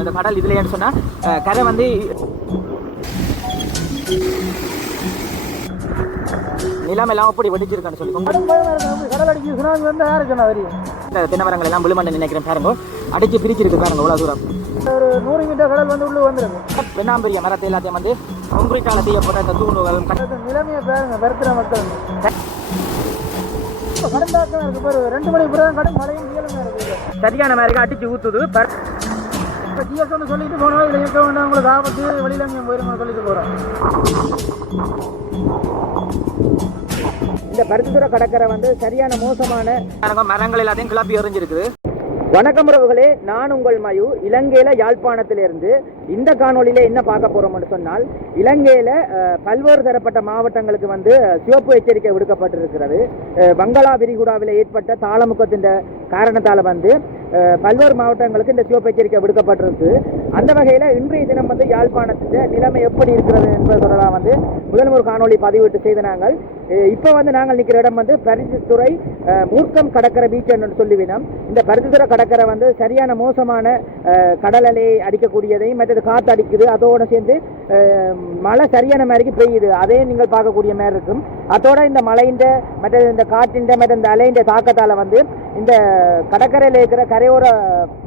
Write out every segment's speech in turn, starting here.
இந்த கடல் இதுலன்னு சொன்னா கரை வந்து நிலம் எல்லாம் அப்படி வெடிச்சிருக்கான்னு சொல்லி கடல் அடிச்சு சுனாமி வந்து யாருக்குண்ணா வரையும் இந்த தென்னமரங்கள் எல்லாம் விழுமண்டு நினைக்கிறேன் பாருங்க அடிச்சு பிரிச்சிருக்கு பாருங்க இவ்வளவு தூரம் ஒரு 100 மீட்டர் கடல் வந்து உள்ள வந்துருக்கு பெண்ணாம்பெரிய மரத்தை எல்லாத்தையும் வந்து கான்கிரீட்டால செய்யப்பட்ட இந்த தூணுகள் நிலைமையை பாருங்க வருத்துற மக்கள் கடந்தாக்கம் இருக்கு பாரு 2 மணிக்கு பிறகு கடும் மழையும் இயலுமே இருக்கு சரியான மாதிரி அடிச்சு ஊத்துது இப்போ ஜிஎஸ்ன்னு சொல்லிட்டு போனோம் இதில் இருக்க வேண்டாம் உங்களுக்கு ஆபத்து வெளியில அங்கேயும் போயிருங்க சொல்லிட்டு போகிறோம் இந்த பருத்தித்துறை கடற்கரை வந்து சரியான மோசமான மரங்கள் எல்லாத்தையும் கிளப்பி எறிஞ்சிருக்குது. வணக்கம் உறவுகளே, நான் உங்கள் மயு இலங்கையில யாழ்ப்பாணத்திலிருந்து. இந்த காணொலியில என்ன பார்க்க போறோம்னு சொன்னால், இலங்கையில பல்வேறு தரப்பட்ட மாவட்டங்களுக்கு வந்து சிவப்பு எச்சரிக்கை விடுக்கப்பட்டிருக்கிறது. வங்களா விரிகுடாவில் ஏற்பட்ட தாளமுக்கத்தின் காரணத்தால வந்து பல்வேறு மாவட்டங்களுக்கு இந்த சிவப்பு எச்சரிக்கை விடுக்கப்பட்டிருக்கு. அந்த வகையில இன்றைய தினம் வந்து யாழ்ப்பாணத்தின் நிலைமை எப்படி இருக்கிறது என்பது தொடர்பாக வந்து முதல் ஒரு காணொலி பதிவிட்டு செய்த நாங்கள். இப்போ வந்து நாங்கள் நிற்கிற இடம் வந்து பருத்தித்துறை மூர்க்கம் கடற்கரை பீச் என்று சொல்லிவினோம். இந்த பருத்தித்துறை கடற்கரை வந்து சரியான மோசமான கடல் அலை அடிக்கக்கூடியதையும் மற்றது காற்று அடிக்குது, அதோடு சேர்ந்து மழை சரியான மாதிரிக்கு பெய்யுது, அதையும் நீங்கள் பார்க்கக்கூடிய மாதிரி இருக்கும். அதோட இந்த மழையின் மற்ற இந்த காற்றின் மற்ற இந்த அலையின் தாக்கத்தால் வந்து இந்த கடற்கரையில் இருக்கிற கரையோர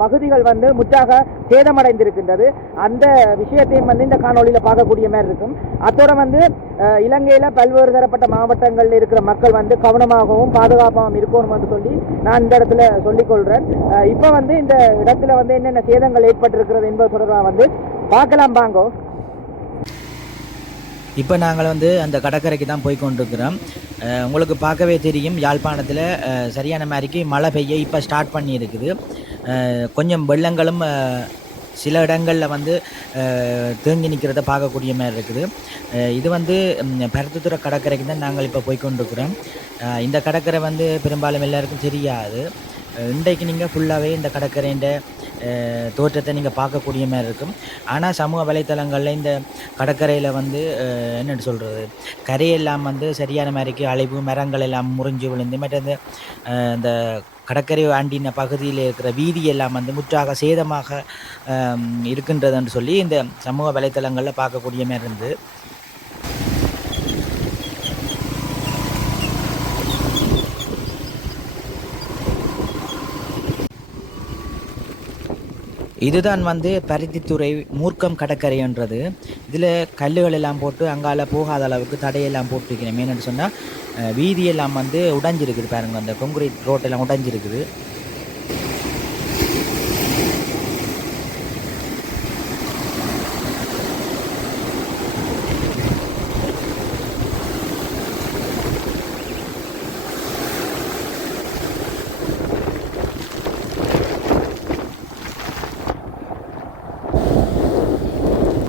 பகுதிகள் வந்து முற்றாக சேதமடைந்திருக்கின்றது. அந்த விஷயத்தையும் வந்து இந்த காணொலியில் பார்க்கக்கூடிய மாதிரி இருக்கும். அதோட வந்து இலங்கையில் பல்வேறு தரப்பட்ட மாவட்டங்களில் இருக்கிற மக்கள் வந்து கவனமாகவும் பாதுகாப்பாகவும் இருக்கணும் என்று சொல்லி நான் இந்த இடத்துல சொல்லிக்கொள்கிறேன். இப்போ வந்து இந்த இடத்துல வந்து என்னென்ன சேதங்கள் ஏற்பட்டிருக்கிறது என்பது தொடர்பாக வந்து பார்க்கலாம் பாங்கோ. இப்போ நாங்கள் வந்து அந்த கடற்கரைக்கு தான் போய் கொண்டிருக்கிறோம். உங்களுக்கு பார்க்கவே தெரியும், யாழ்ப்பாணத்தில் சரியான மாதிரிக்கு மழை பெய்ய இப்போ ஸ்டார்ட் பண்ணியிருக்குது. கொஞ்சம் வெள்ளங்களும் சில இடங்களில் வந்து தேங்கி நிற்கிறத பார்க்கக்கூடிய மாதிரி இருக்குது. இது வந்து பருத்தித்துறை கடற்கரைக்கு தான் நாங்கள் இப்போ போய் கொண்டிருக்கிறோம். இந்த கடற்கரை வந்து பெரும்பாலும் எல்லாருக்கும் தெரியாது. இன்றைக்கு நீங்கள் ஃபுல்லாகவே இந்த கடற்கரைன்ற தோற்றத்தை நீங்கள் பார்க்கக்கூடிய மாதிரி இருக்கும். ஆனால் சமூக வலைத்தளங்களில் இந்த கடற்கரையில் வந்து என்னென்னு சொல்கிறது, கரையெல்லாம் வந்து சரியான மாதிரிக்கு அழிவு, மரங்கள் எல்லாம் முறிஞ்சு விழுந்து, மற்ற இந்த கடற்கரை ஆண்டின பகுதியில் இருக்கிற வீதி எல்லாம் வந்து முற்றாக சேதமாக இருக்கின்றதுன்னு சொல்லி இந்த சமூக வலைத்தளங்களில் பார்க்கக்கூடிய மாதிரி இருந்து. இதுதான் வந்து பருத்தித்துறை மூர்க்கம் கடற்கரைன்றது. இதில் கல்லுகள் எல்லாம் போட்டு அங்கால போகாத அளவுக்கு தடையெல்லாம் போட்டுருக்கிறேன். ஏன்னு சொன்னால் வீதியெல்லாம் வந்து உடைஞ்சிருக்குது பாருங்கள், அந்த கான்கிரீட் ரோட்டெல்லாம் உடைஞ்சிருக்குது.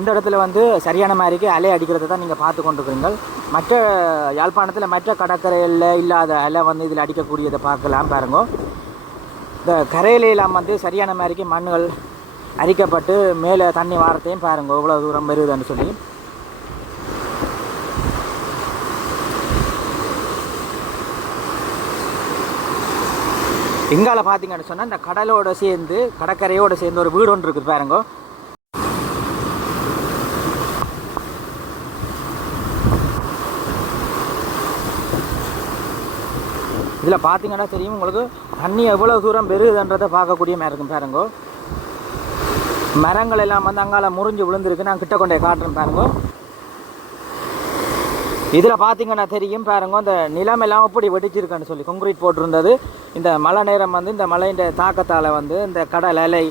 இந்த இடத்துல வந்து சரியான மாதிரிக்கு அலை அடிக்கிறத தான் நீங்கள் பார்த்து கொண்டிருக்கிறீங்கள். மற்ற யாழ்ப்பாணத்தில் மற்ற கடற்கரையில் இல்லாத அலை வந்து இதில் அடிக்கக்கூடியதை பார்க்கலாம் பாருங்க. இந்த கரையிலெல்லாம் வந்து சரியான மாதிரிக்கு மண்ணுகள் அரிக்கப்பட்டு மேலே தண்ணி வாரத்தையும் பாருங்க எவ்வளோ தூரம் வருதுன்னு சொல்லி. எங்கால பார்த்தீங்கன்னு சொன்னால் இந்த கடலோடு சேர்ந்து கடற்கரையோடு சேர்ந்து ஒரு வீடு ஒன்று இருக்குது பாருங்க. இதில் பார்த்தீங்கன்னா தெரியும் உங்களுக்கு தண்ணி எவ்வளோ தூரம் பெருகுதுன்றதை பார்க்கக்கூடிய மாதிரி இருக்கும் பாருங்க. மரங்கள் எல்லாம் வந்து அங்கால முறிஞ்சு விழுந்துருக்கு. நான் கிட்ட கொண்டே காட்டுறேன் பாருங்க. இதில் பார்த்தீங்கன்னா தெரியும் பாருங்க, இந்த நிலம் எல்லாம் எப்படி வெடிச்சிருக்குன்னு சொல்லி கான்கிரீட் போட்டிருந்தது. இந்த மழை நேரம் வந்து இந்த மழையின் தாக்கத்தால் வந்து இந்த கடல் அலை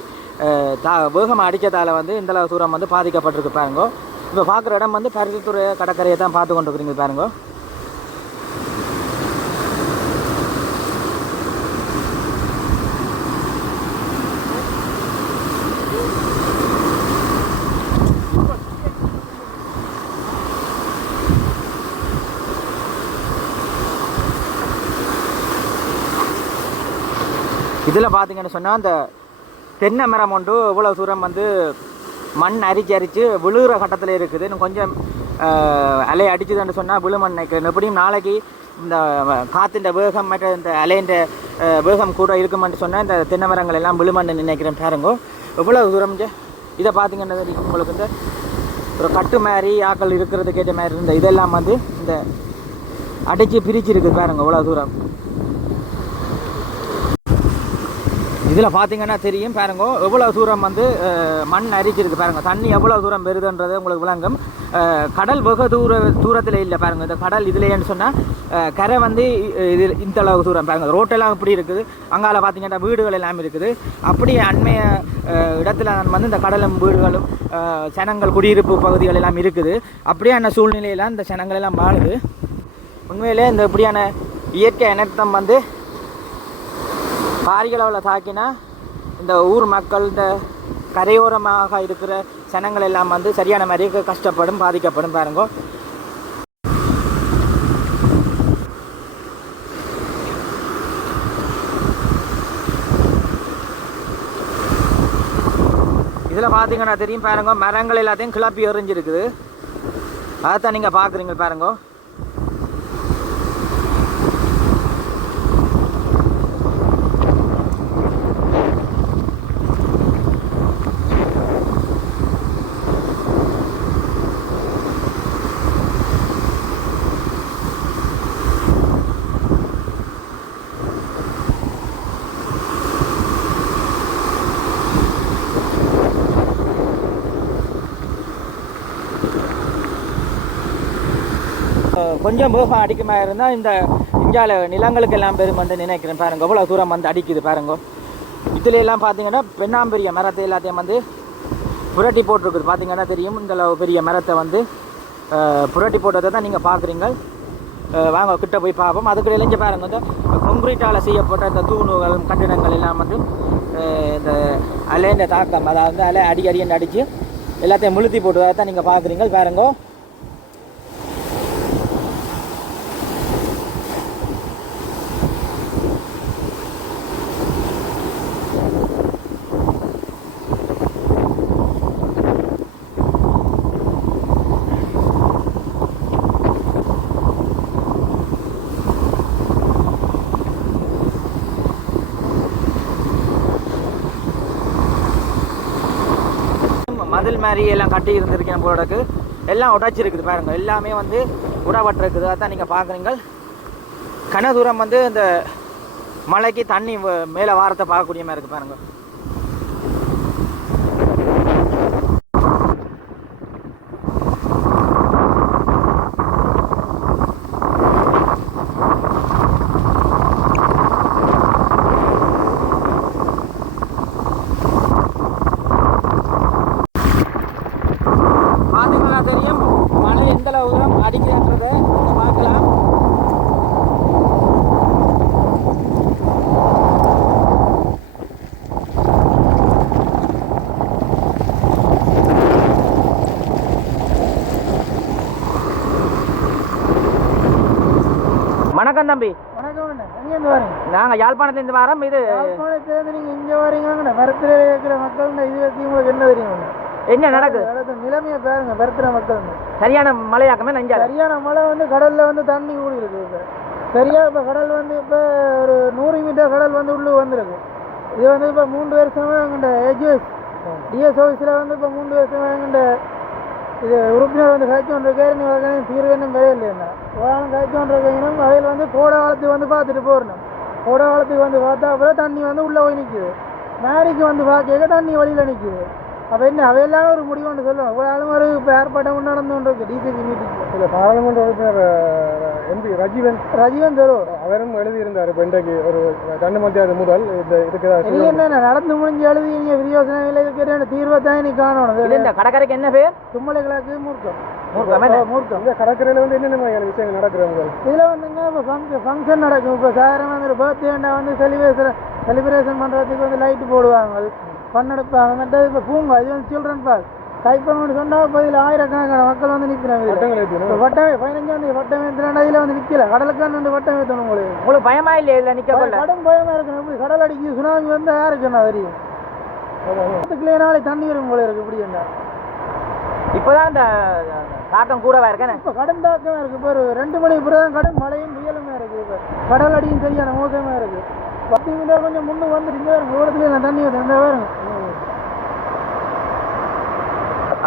வேகமாக அடித்ததால் வந்து இந்த தூரம் வந்து பாதிக்கப்பட்டிருக்கு பாருங்க. இப்போ பார்க்குற இடம் வந்து பருத்தித்துறை கடற்கரையை தான் பார்த்து கொண்டு இருக்கிறீங்க பாருங்க. இதில் பார்த்தீங்கன்னு சொன்னால் அந்த தென்னை மரம் ஒன்று இவ்வளோ தூரம் வந்து மண் அரிச்சு விழுகிற கட்டத்தில் இருக்குது. இன்னும் கொஞ்சம் அலை அடிச்சுதுன்னு சொன்னால் விழுமண் நினைக்கிறேன். எப்படியும் நாளைக்கு இந்த காற்றின் வேகம் மற்ற இந்த அலையின் வேகம் கூட இருக்குமென்னு சொன்னால் இந்த தென்னை மரங்கள் எல்லாம் விழுமண் நினைக்கிறேன் பாருங்க. எவ்வளோ தூரம் இதை பார்த்தீங்கன்னா தெரியும் உங்களுக்கு இந்த ஒரு கட்டு மாதிரி ஆக்கள் இருக்கிறதுக்கு ஏற்ற மாதிரி இருந்த இதெல்லாம் வந்து இந்த அடைச்சி பிரிச்சிருக்கு பாருங்க இவ்வளோ தூரம். இதில் பார்த்தீங்கன்னா தெரியும் பாருங்க எவ்வளோ தூரம் வந்து மண் அரிச்சிருக்கு பாருங்க. தண்ணி எவ்வளோ தூரம் பெறுதுன்றது உங்களுக்கு விளங்கும். கடல் வெகு தூரத்தில் இல்லை பாருங்க. இந்த கடல் இதுலேன்னு சொன்னால் கரை வந்து இது இந்த அளவு தூரம் பாருங்க. ரோட்டெல்லாம் இப்படி இருக்குது. அங்கால பார்த்தீங்கன்னா வீடுகள் எல்லாம் இருக்குது. அப்படியே அண்மைய இடத்துல வந்து இந்த கடலும் வீடுகளும் சனங்கள் குடியிருப்பு பகுதிகள் எல்லாம் இருக்குது. அப்படியான சூழ்நிலையெல்லாம் இந்த சனங்கள் எல்லாம் வாழுது. உண்மையிலே இந்த இப்படியான இயற்கை அனர்த்தம் வந்து பாரிகளவில் தாக்கினா இந்த ஊர் மக்கள் இந்த கரையோரமாக இருக்கிற சனங்கள் எல்லாம் வந்து சரியான மாதிரி கஷ்டப்படும், பாதிக்கப்படும் பாருங்க. இதில் பார்த்தீங்கன்னா தெரியும் பாருங்க மரங்கள் எல்லாத்தையும் கிளப்பி எறிஞ்சிருக்குது. அதைத்தான் நீங்கள் பார்க்குறீங்க பாருங்க. கொஞ்சம் வேகம் அடிக்குமா இருந்தால் இந்த இந்தியாவில் நிலங்களுக்கு எல்லாம் பெரும் வந்து நினைக்கிறேன் பாருங்க. எவ்வளோ தூரம் வந்து அடிக்குது பாருங்க. இதுல எல்லாம் பார்த்தீங்கன்னா பெண்ணாம்பெரிய மரத்தை எல்லாத்தையும் வந்து புரட்டி போட்டிருக்குது. பார்த்தீங்கன்னா தெரியும் இந்த பெரிய மரத்தை வந்து புரட்டி போட்டதை தான் நீங்கள் பார்க்குறீங்க. வாங்க கிட்ட போய் பார்ப்போம். அதுக்கு இளைஞ்ச பாருங்க இந்த கொங்கிரீட்டால் செய்யப்பட்ட இந்த தூணுகள் கட்டிடங்கள் எல்லாம் வந்து இந்த அலைன்ற தாக்கம், அதாவது அலை அடி அடித்து எல்லாத்தையும் முழுத்தி போட்டுவதை தான் நீங்கள் பார்க்குறீங்க பாருங்க. மதில் மாதிரி எல்லாம் கட்டி இருந்திருக்கேன் போலக்கு எல்லாம் உடைச்சிருக்குது பாருங்க. எல்லாமே வந்து உடப்பட்டிருக்குது. அதான் நீங்கள் பார்க்குறீங்க. கன தூரம் வந்து இந்த மலைக்கு தண்ணி மேலே வாரத்தை பார்க்கக்கூடிய மாதிரி இருக்குது பாருங்க. தெரியும் மழை எந்த அளவு தூரம் அடிக்கிறன்றதை பார்க்கலாம். வணக்கம் தம்பி. வணக்கம். எங்கேருந்து வரீங்க? நாங்கள் யாழ்ப்பாணத்துலேருந்து வரோம். இது யாழ்ப்பாணத்துலேருந்து நீங்கள் இங்கே வரீங்க. மரத்தில் இருக்கிற மக்கள் இது பற்றி உங்களுக்கு என்ன தெரியும்? என்ன நடக்குது நிலைமையை பாருங்க. பெருத்துற மக்கள் சரியான மழையாக்கமே நஞ்சா. சரியான மழை வந்து கடல்ல வந்து தண்ணி கூடி இருக்கு. இப்போ சரியா இப்போ கடல் வந்து இப்போ ஒரு 100 மீட்டர் கடல் வந்து உள்ளே வந்துருக்கு. இது வந்து இப்போ 3 வருஷமாக எங்கள்கிட்ட ஏஜிஎஸ் டிஎஸ் ஆஃபீஸில் வந்து இப்போ 3 வருஷமாக எங்கள்கிட்ட இது உறுப்பினர் வந்து காய்ச்சி கொண்டிருக்காரு. நீ வகையான தீர்வு என்ன வேலை இல்லைன்னா வாரம் காய்ச்சி கொண்டிருக்கீங்கன்னா அவையில் வந்து கோடை காலத்துக்கு வந்து பார்த்துட்டு போடணும். கோடை காலத்துக்கு வந்து பார்த்தா அப்புறம் தண்ணி வந்து உள்ளே போய் நிற்குது. மேரிக்கு வந்து பார்க்க தண்ணி வழியில் நிற்குது. அப்போ என்ன அவையெல்லாம் ஒரு முடிவுன்னு சொல்லணும். ஒரு ஆளும் ஒரு இப்போ ஏற்பாட்டம் நடந்து கொண்டு இருக்கு டிசிசி மீட்டிங். இல்லை பாராளுமன்ற உறுப்பினர் எம்பி ரஜீவன் தரும் அவரும் எழுதியிருந்தார். இப்போ இன்றைக்கு ஒரு 2 மத்தியாவது முதல் இந்த இதுக்கு என்ன நடந்து முடிஞ்சு எழுதி நீங்கள் விரியோசனை இதுக்கு தீர்வை தான் நீ காணணும். இந்த கடற்கரைக்கு என்ன பேர்? தும்மலை கிழக்கு மூர்க்கம். மூர்க்கம். இந்த கடற்கரையில் வந்து என்னென்ன விஷயங்கள் நடக்கிறவங்க இதில் வந்துங்க இப்போ ஃபங்க்ஷன் நடக்கும். இப்போ சாதாரண வந்து பர்த்டேண்டா வந்து செலிப்ரேஷன் பண்ணுறதுக்கு வந்து லைட்டு போடுவாங்க, பண்ணெடுப்பாங்க. இப்போ பூங்கா இது வந்து சில்ட்ரன் பார்க் கைப்பண்ணு சொன்னால் இப்போ இதில் ஆயிரக்கணக்கான மக்கள் வந்து நிற்கிறாங்க. வட்டமே 15 வட்டம் ஏற்றுனா இதில் வந்து நிற்கல. கடலுக்கான வட்டம் ஏற்றணும். உங்களுக்கு பயமா இல்லையா? இல்லை நிற்க கடும் பயமாக இருக்கணும். எப்படி கடல் அடிக்கு சுனாமி வந்து யாருக்குண்ணா தெரியும்? நாளை தண்ணி வரும் போல இருக்கு. இப்படி என்ன இப்போதான் இந்த தாக்கம் கூடவா இருக்கேன். இப்போ கடும் தாக்கமாக இருக்குது. இப்போ ஒரு 2 மணி பிறகு கடும் மழையும் புயலுமே இருக்குது. இப்போ கடல் அடியும் சரியான மோசமாக இருக்குது. 10 மீட்டர் கொஞ்சம் முன்னுக்கு வந்துட்டு தூரத்துல நான் தண்ணி வந்து வருங்க.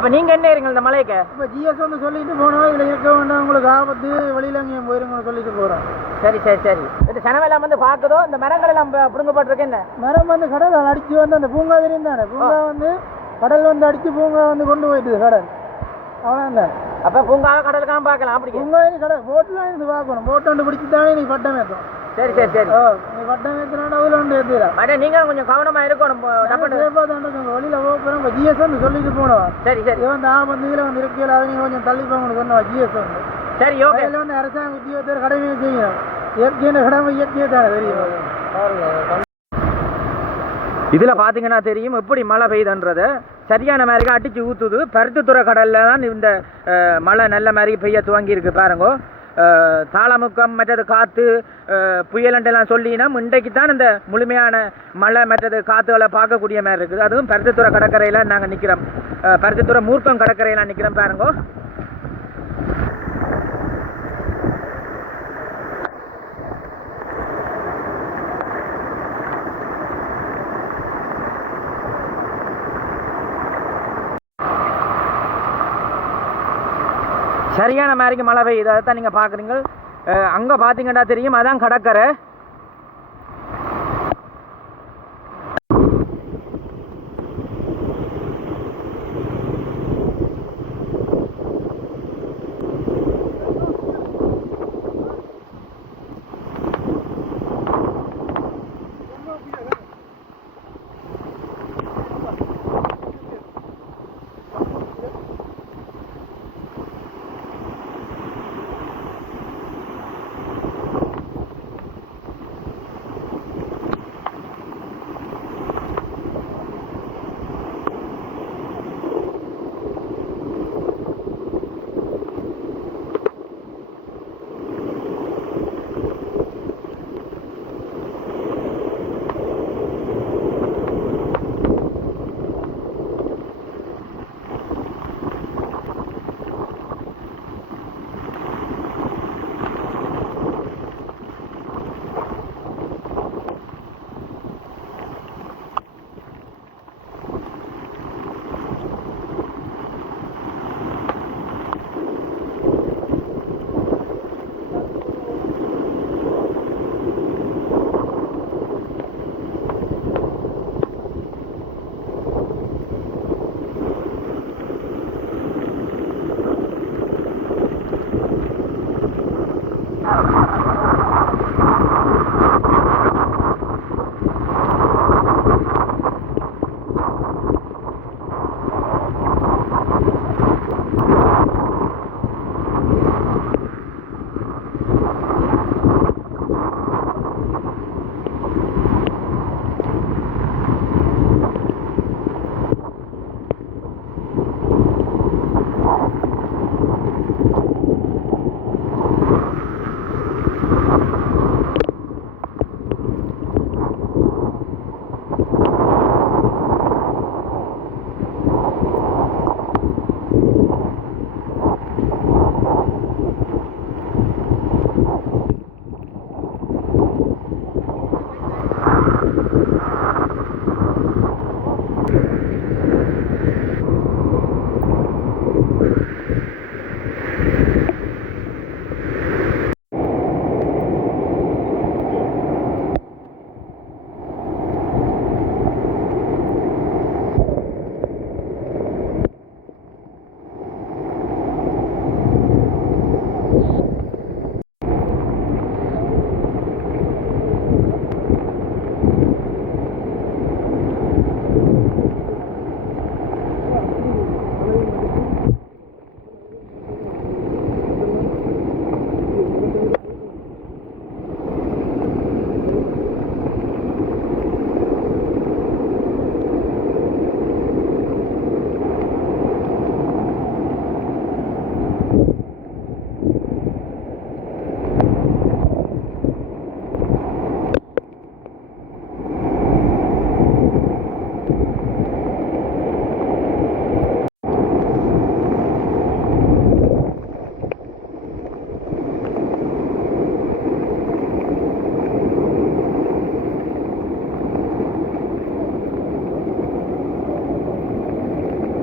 அப்போ நீங்கள் என்ன இருங்க இந்த மலைக்கு? இப்போ ஜிஎஸ் வந்து சொல்லிட்டு போனோம், இதில் இருக்க வேண்டாம் உங்களுக்கு ஆபத்து, வெளியில் அங்கேயும் போயிருங்கன்னு சொல்லிட்டு போகிறோம். சரி சரி சரி. இது சனமெல்லாம் வந்து பார்க்குதோ, இந்த மரங்கள் எல்லாம் பிடுங்கப்பட்டிருக்கு என்ன? மரம் வந்து கடல் அடித்து வந்து அந்த பூங்கா தெரியும் தானே, பூங்கா வந்து கடல் வந்து அடித்து பூங்கா வந்து கொண்டு போயிட்டுது கடல். அவ்வளோதான். அப்போ பூங்கா கடலுக்காக பார்க்கலாம் அப்படி? பூங்கா நீ கடல் போட்டுலாம் இருந்து பார்க்கணும், போட்டு வந்து பிடிச்சி தானே நீ பட்டம் ஏற்றும். சரி சரி சரி. நீ பட்டம் ஏற்றினா அதில் வந்து ஏற்றிடா. அடே நீங்கள் கொஞ்சம் கவனமாக இருக்கணும். சேஃபாக தான் இருக்கும், வெளியில் போகிறோம். இப்போ ஜிஎஸ் வந்து சொல்லிட்டு போனவா. சரி சரி. இது வந்து ஆபத்து இதில் வந்து இருக்கையில் அதை நீங்கள் கொஞ்சம் தள்ளி போங்கன்னு சொன்னவா ஜிஎஸ் வந்து. சரி ஓகே. இதில் வந்து அரசாங்க உத்தியோகத்தர் கடமையை செய்யணும். இயற்கையான கடமை இயற்கையே தானே தெரியும். இதில் பார்த்தீங்கன்னா தெரியும் எப்படி மழை பெய்யுதுன்றது. சரியான மாதிரி அடிச்சு ஊற்றுது. பருத்தித்துறை கடலில் தான் இந்த மழை நல்ல மாதிரி பெய்ய துவங்கி இருக்கு பாருங்க. தாளமுக்கம் மற்றது காற்று புயலண்டெல்லாம் சொல்லினா இன்றைக்கு தான் இந்த முழுமையான மழை மற்றது காற்றுகளை பார்க்கக்கூடிய மாதிரி இருக்குது. அதுவும் பருத்தித்துறை கடற்கரையில் நாங்கள் நிற்கிறோம். பருத்தித்துறை மூர்க்கம் கடற்கரையில் நிற்கிறோம் பாருங்க. சரியான மாதிரிக்கு மழை பெய்யுது. அதை தான் நீங்கள் பார்க்குறீங்க. அங்கே பார்த்தீங்கன்னா தெரியும், அதான் கடற்கரை.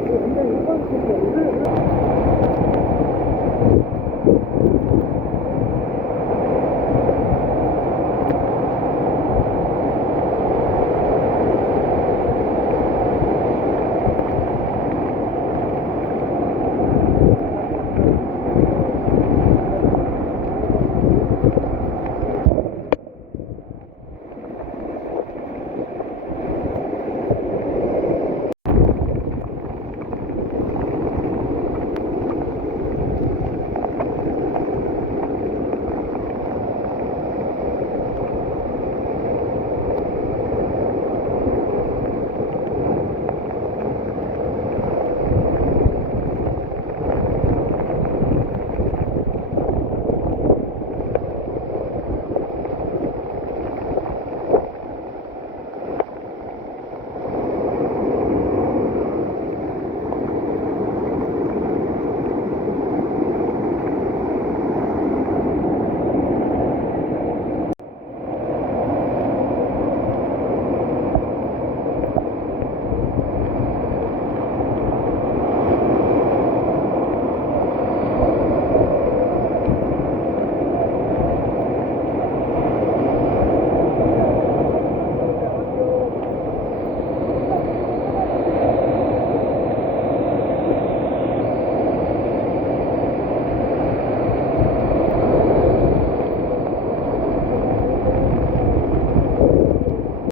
இந்த